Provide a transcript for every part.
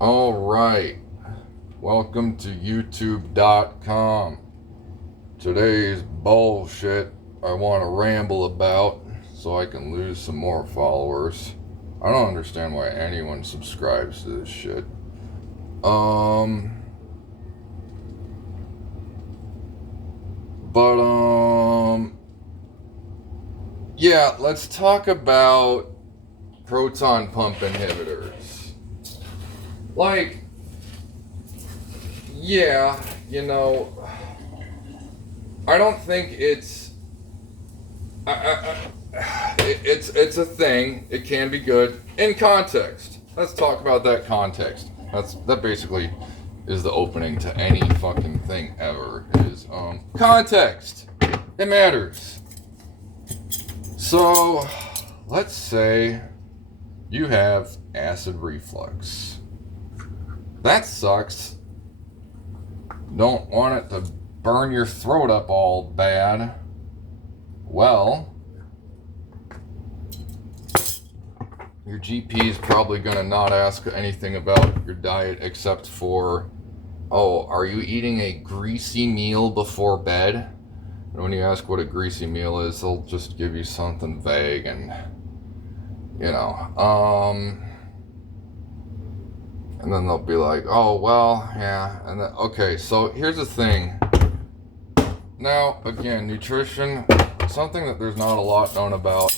Alright, welcome to YouTube.com. Today's bullshit I want to ramble about so I can lose some more followers. I don't understand why anyone subscribes to this shit. Yeah, let's talk about proton pump inhibitors. Like, yeah, I don't think it's it's a thing. It can be good in context. Let's talk about that context. That basically is the opening to any fucking thing ever. Is context. It matters. So, let's say you have acid reflux. That sucks. Don't want it to burn your throat up all bad. Well, your GP is probably going to not ask anything about your diet except for, oh, are you eating a greasy meal before bed? And when you ask what a greasy meal is, they'll just give you something vague and, and then they'll be like, oh, well, yeah. And then, okay, so here's the thing. Now, again, nutrition, something that there's not a lot known about,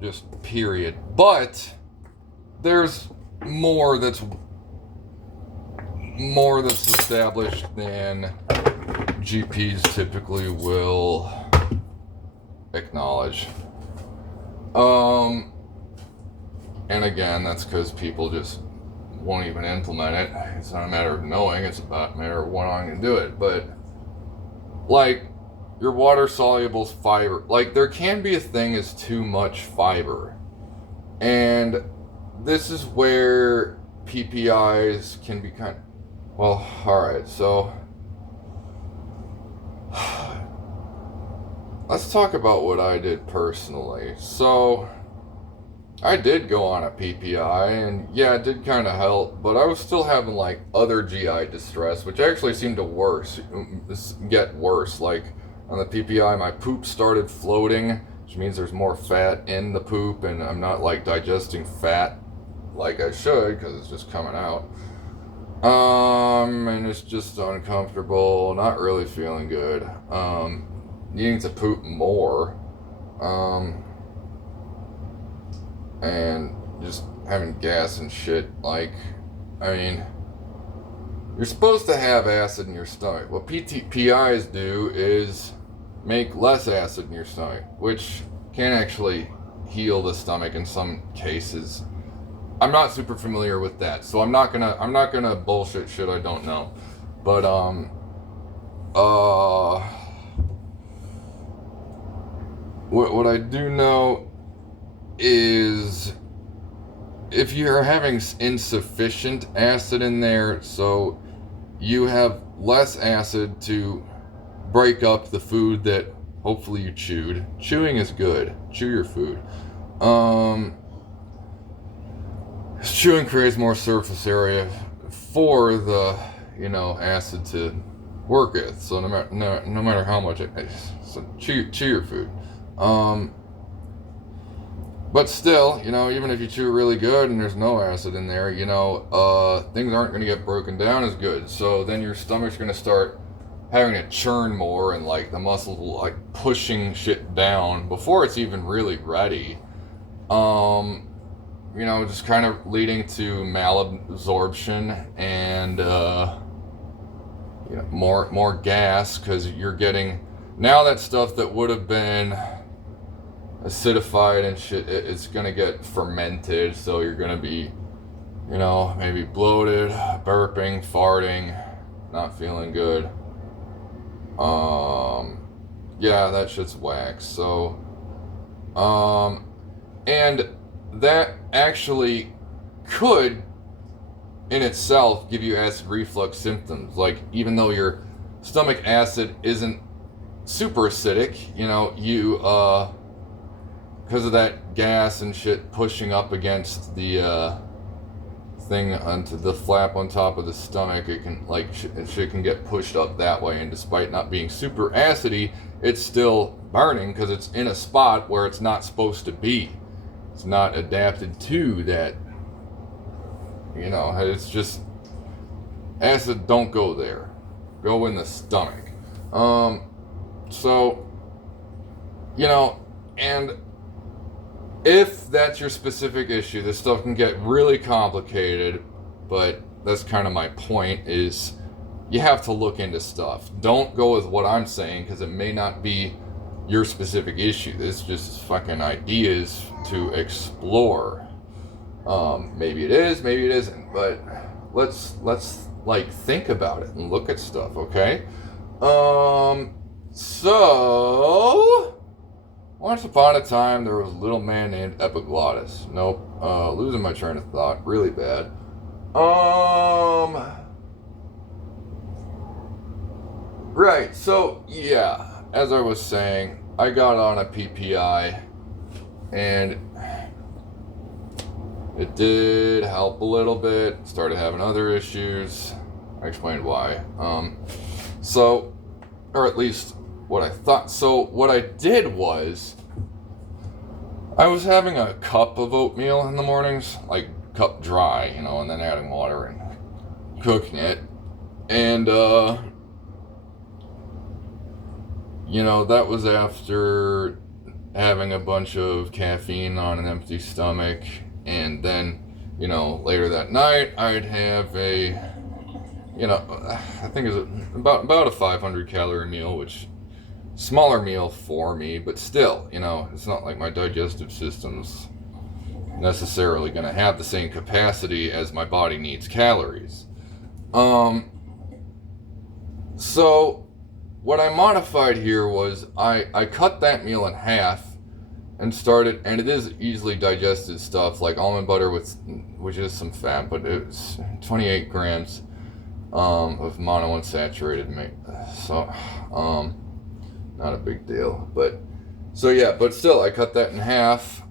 just period. But there's more that's established than GPs typically will acknowledge. And again, that's because people just won't even implement it. It's not a matter of knowing, it's about a matter of wanting to do it. But like your water soluble fiber, like there can be a thing as too much fiber. And this is where PPIs can be kind of, well, alright, so let's talk about what I did personally. So I did go on a PPI, and yeah, it did kind of help, but I was still having like other GI distress, which actually seemed to get worse. Like on the PPI, my poop started floating, which means there's more fat in the poop, and I'm not like digesting fat like I should because it's just coming out. And it's just uncomfortable, not really feeling good. Needing to poop more. And just having gas and shit. Like, I mean, you're supposed to have acid in your stomach. What PIs do is make less acid in your stomach, which can actually heal the stomach in some cases. I'm not super familiar with that, so I'm not gonna bullshit shit I don't know. But what I do know is if you're having insufficient acid in there, so you have less acid to break up the food that hopefully you chewed. Chewing is good. Chew your food. Chewing creates more surface area for the, acid to work with. So no matter how much so chew your food. But still, even if you chew really good and there's no acid in there, things aren't going to get broken down as good. So then your stomach's going to start having to churn more, and like the muscles will like pushing shit down before it's even really ready. Just kind of leading to malabsorption and more gas, because you're getting now that stuff that would have been acidified and shit, it's gonna get fermented, so you're gonna be maybe bloated, burping, farting, not feeling good. Yeah, that shit's whack. So and that actually could in itself give you acid reflux symptoms. Like, even though your stomach acid isn't super acidic, you because of that gas and shit pushing up against the thing onto the flap on top of the stomach, it can shit can get pushed up that way, and despite not being super acidy, it's still burning because it's in a spot where it's not supposed to be. It's not adapted to that. It's just acid don't go there. Go in the stomach. So, and if that's your specific issue, this stuff can get really complicated, but that's kind of my point, is you have to look into stuff. Don't go with what I'm saying, because it may not be your specific issue. This is just fucking ideas to explore. Maybe it is, maybe it isn't, but let's think about it and look at stuff, okay? So once upon a time, there was a little man named Epiglottis. Nope. Losing my train of thought. Really bad. Right. So, yeah. As I was saying, I got on a PPI, and it did help a little bit. Started having other issues. I explained why. Or at least what I thought. So what I did was, I was having a cup of oatmeal in the mornings, like cup dry, and then adding water and cooking it. And, that was after having a bunch of caffeine on an empty stomach. And then, later that night, I'd have I think it's about a 500 calorie meal, which smaller meal for me, but still, it's not like my digestive system's necessarily going to have the same capacity as my body needs calories. So what I modified here was I cut that meal in half and started, and it is easily digested stuff like almond butter which is some fat, but it's 28 grams of monounsaturated meat. So, not a big deal, but still, I cut that in half.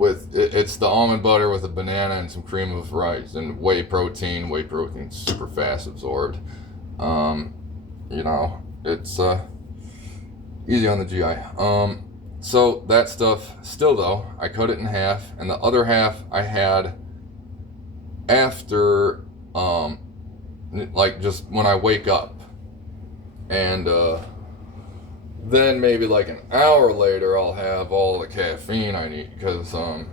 It's the almond butter with a banana and some cream of rice and whey protein. Whey protein's super fast absorbed. It's easy on the GI. So that stuff, still though, I cut it in half, and the other half I had after, just when I wake up. And then maybe like an hour later, I'll have all the caffeine I need, because I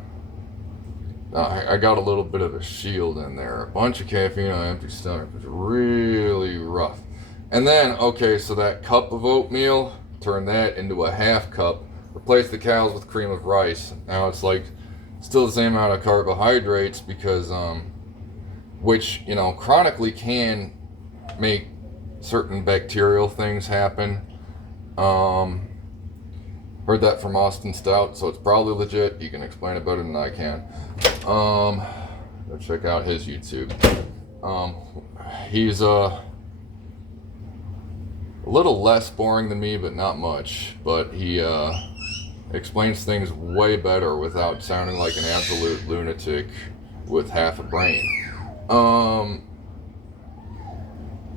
got a little bit of a shield in there. A bunch of caffeine on an empty stomach was really rough. And then, so that cup of oatmeal, turn that into a half cup, replace the cows with cream of rice. Now it's still the same amount of carbohydrates, because which chronically can make certain bacterial things happen. Heard that from Austin Stout, so it's probably legit. You can explain it better than I can. Go check out his YouTube. He's a little less boring than me, but not much. But he explains things way better without sounding like an absolute lunatic with half a brain.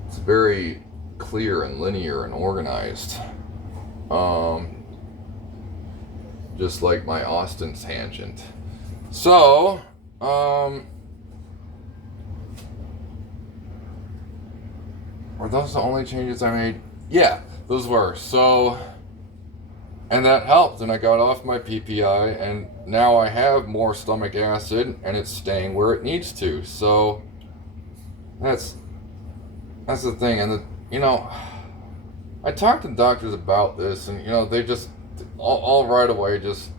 It's very clear and linear and organized. Just like my Austin tangent. So, were those the only changes I made? Yeah, those were. So, and that helped, and I got off my PPI, and now I have more stomach acid, and it's staying where it needs to. So, that's the thing. And I talked to doctors about this, and they just all right away just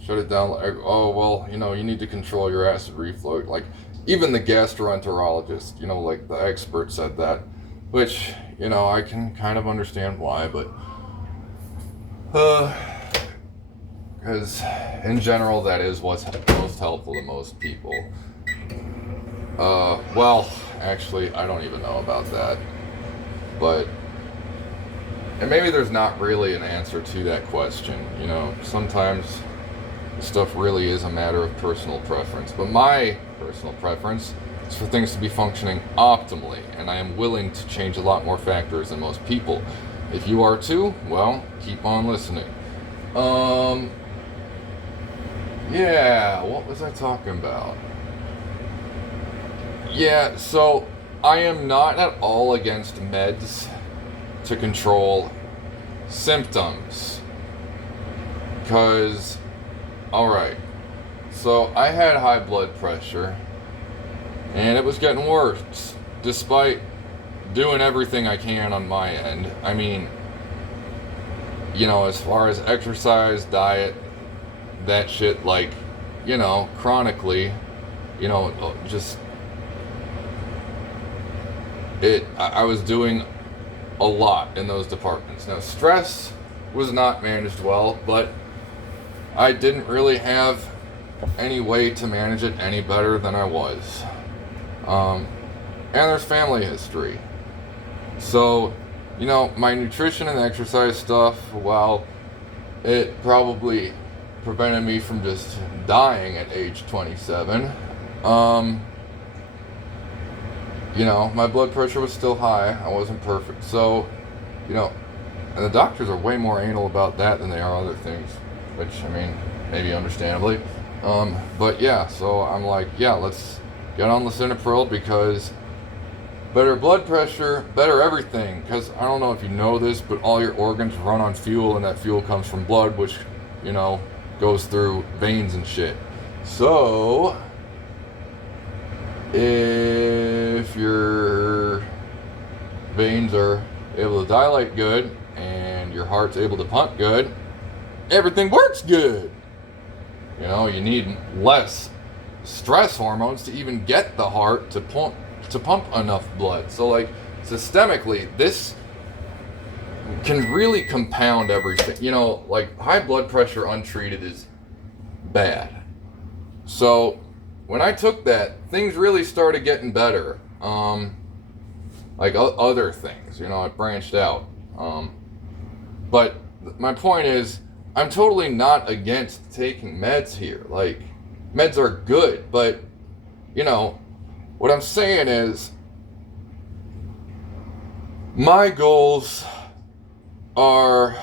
shut it down. Like, oh well, you need to control your acid reflux. Like even the gastroenterologist, like the expert said that, which I can kind of understand why, but because in general that is what's most helpful to most people. Well, actually, I don't even know about that, but. And maybe there's not really an answer to that question. Sometimes stuff really is a matter of personal preference. But my personal preference is for things to be functioning optimally, and I am willing to change a lot more factors than most people. If you are too, well, keep on listening. Yeah, what was I talking about? Yeah, so I am not at all against meds to control symptoms. Because, alright, so I had high blood pressure, and it was getting worse, despite doing everything I can on my end. I mean, you know, as far as exercise, diet, that shit, like, you know, chronically, you know, just, I was doing a lot in those departments. Now, stress was not managed well, but I didn't really have any way to manage it any better than I was. And there's family history. So, you know, my nutrition and exercise stuff, while it probably prevented me from just dying at age 27, you know, my blood pressure was still high. I wasn't perfect. So, you know, and the doctors are way more anal about that than they are other things, which, I mean, maybe understandably. But yeah, so I'm like, yeah, let's get on lisinopril, because better blood pressure, better everything. Because I don't know if you know this, but all your organs run on fuel, and that fuel comes from blood, which, you know, goes through veins and shit. So, if your veins are able to dilate good and your heart's able to pump good, everything works good. You know, you need less stress hormones to even get the heart to pump enough blood. So, like, systemically, this can really compound everything. You know, like, high blood pressure untreated is bad. So, when I took that, things really started getting better. Like other things, you know, it branched out. But my point is, I'm totally not against taking meds here. Like, meds are good, but, you know, what I'm saying is, my goals are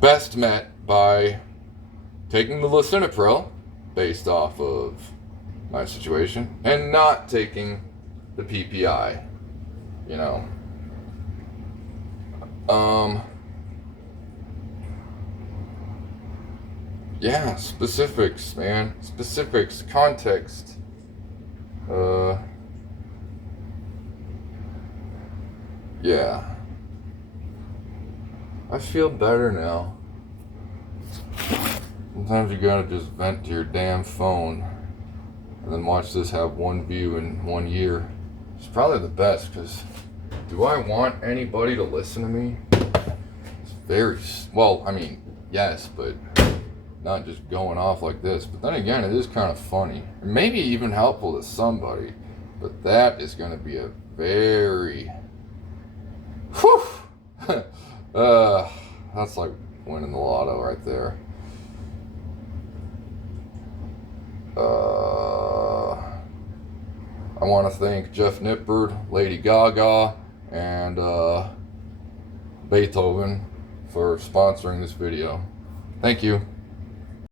best met by taking the lisinopril, based off of my situation, and not taking the PPI, you know. Yeah, specifics, man. Specifics, context. Yeah. I feel better now. Sometimes you gotta just vent to your damn phone and then watch this have one view in 1 year. It's probably the best, because do I want anybody to listen to me? It's very, well, I mean, yes, but not just going off like this. But then again, it is kind of funny. Maybe even helpful to somebody. But that is going to be a very, whew, that's like winning the lotto right there. I want to thank Jeff Nippard, Lady Gaga, and Beethoven for sponsoring this video. Thank you.